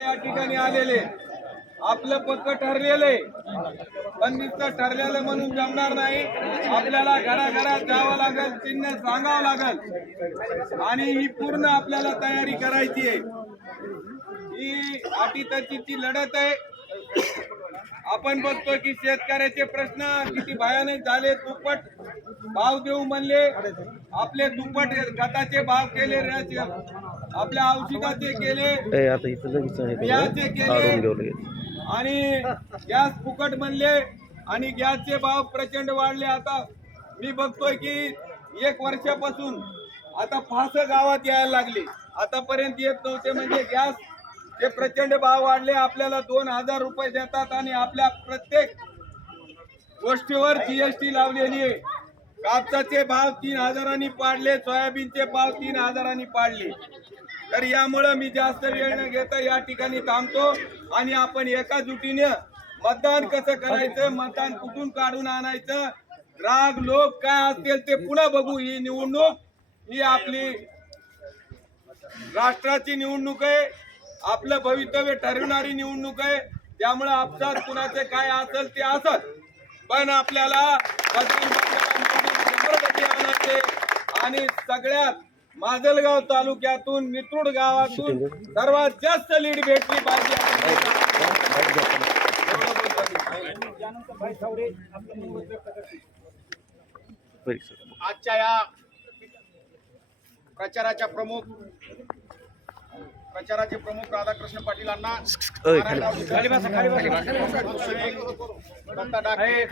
या ठिकाणी आलेले. आपलं पक्क ठरलेले पण नुसतं ठरलेलं म्हणून जमणार नाही. आपल्याला घराघरात जावं लागेल चिन्ह सांगावं लागल. आणि ही पूर्ण आपल्याला तयारी करायची आहे. ही अटीतटीची लढत आहे. आपण बघतो की शेतकऱ्याचे प्रश्न किती भयानक झाले. दुप्पट भाव देऊ म्हणले. आपले दुप्पट खताचे भाव केले आपल्या औषधाचे केले. बियाचे केले. आणि गॅस फुकट म्हणले आणि गॅसचे भाव प्रचंड वाढले. आता मी बघतोय की एक वर्षापासून आता फास गावात यायला लागले. आतापर्यंत येत नव्हते म्हणजे गॅस ते प्रचंड भाव वाढले आपल्याला दोन हजार रुपये देतात आणि आपल्या प्रत्येक गोष्टीवर जीएसटी लावलेली आहे कापसाचे भाव तीन हजारांनी पाडले सोयाबीनचे भाव तीन हजारांनी पाडले. तर यामुळं मी जास्त वेळ न घेता या ठिकाणी थांबतो आणि आपण एका जुटीनं मतदान कसं करायचं मतदान कुठून काढून आणायचं राग लोक काय असतील ते पुन्हा बघू. ही निवडणूक ही आपली राष्ट्राची निवडणूक आहे. आपलं भवितव्य ठरवणारी निवडणूक आहे. त्यामुळे आपसात कुणाचे काय असेल ते असत पण आपल्याला आणि सगळ्यात माजलगाव तालुक्यातून मित्रूड गावातून सर्वात जास्त लीड भेटली पाहिजे. आजच्या या प्रचाराच्या प्रमुख प्रचाराचे प्रमुख राधाकृष्ण. दत्ता डाके